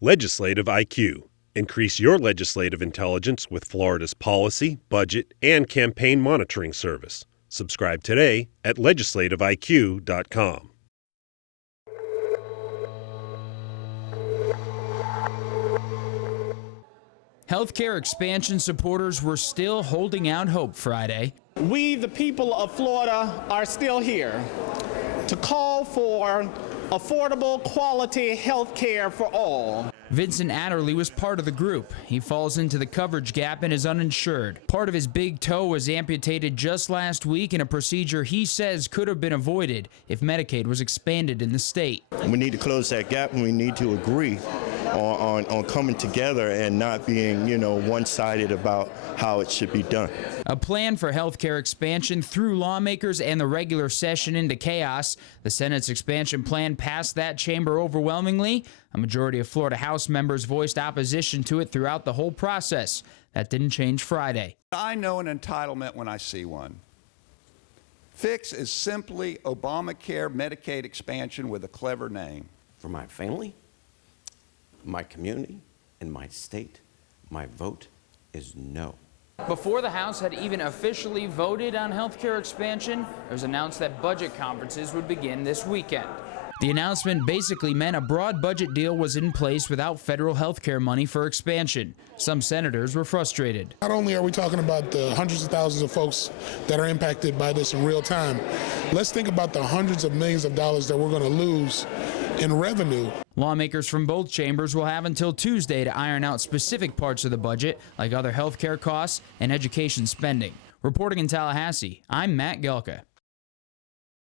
Legislative IQ. Increase your legislative intelligence with Florida's policy, budget, and campaign monitoring service. Subscribe today at legislativeiq.com. Healthcare expansion supporters were still holding out hope Friday. We, the people of Florida, are still here to call for affordable, quality health care for all. Vincent Adderley was part of the group. He falls into the coverage gap and is uninsured. Part of his big toe was amputated just last week in a procedure he says could have been avoided if Medicaid was expanded in the state. We need to close that gap, and we need to agree on coming together and not being, one-sided about how it should be done. A plan for healthcare expansion threw lawmakers and the regular session into chaos. The Senate's expansion plan passed that chamber overwhelmingly. A majority of Florida House members voiced opposition to it throughout the whole process. That didn't change Friday. I know an entitlement when I see one. Fix is simply Obamacare Medicaid expansion with a clever name. For my family, my community, and my state, my vote is no. Before the House had even officially voted on healthcare expansion, it was announced that budget conferences would begin this weekend. The announcement basically meant a broad budget deal was in place without federal healthcare money for expansion. Some senators were frustrated. Not only are we talking about the hundreds of thousands of folks that are impacted by this in real time, let's think about the hundreds of millions of dollars that we're going to lose in revenue. Lawmakers from both chambers will have until Tuesday to iron out specific parts of the budget, like other healthcare costs and education spending. Reporting in Tallahassee, I'm Matt Gelka.